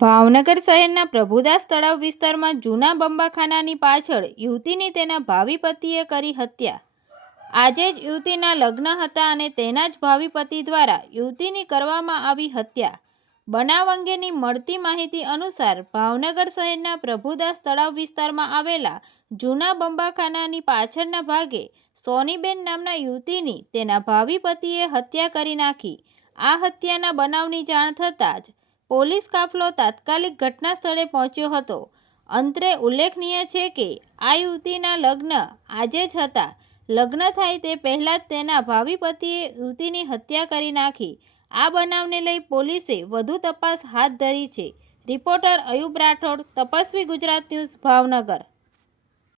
ભાવનગર શહેરના પ્રભુદાસ તળાવ વિસ્તારમાં જૂના બંબાખાનાની પાછળ યુવતીની તેના ભાવિ પતિએ કરી હત્યા. આજે જ યુવતીના લગ્ન હતા અને તેના જ ભાવિ પતિ દ્વારા યુવતીની કરવામાં આવી હત્યા. બનાવ અંગેની મળતી માહિતી અનુસાર ભાવનગર શહેરના પ્રભુદાસ તળાવ વિસ્તારમાં આવેલા જૂના બંબાખાનાની પાછળના ભાગે સોનીબેન નામના યુવતીની તેના ભાવિ પતિએ હત્યા કરી નાખી. આ હત્યાના બનાવની જાણ થતાં જ પોલીસ કાફલો તાત્કાલિક ઘટના સ્થળે પહોંચ્યો હતો. અંતરે ઉલ્લેખનીય છે કે આ યુવતીના લગ્ન આજે જ હતા. લગ્ન થાય તે પહેલાં જ તેના ભાવિ પતિએ યુવતીની હત્યા કરી નાખી. આ બનાવને લઈ પોલીસે વધુ તપાસ હાથ ધરી છે. Reporter Ayub Rathod, Tapasvi Gujarat news, Bhavnagar.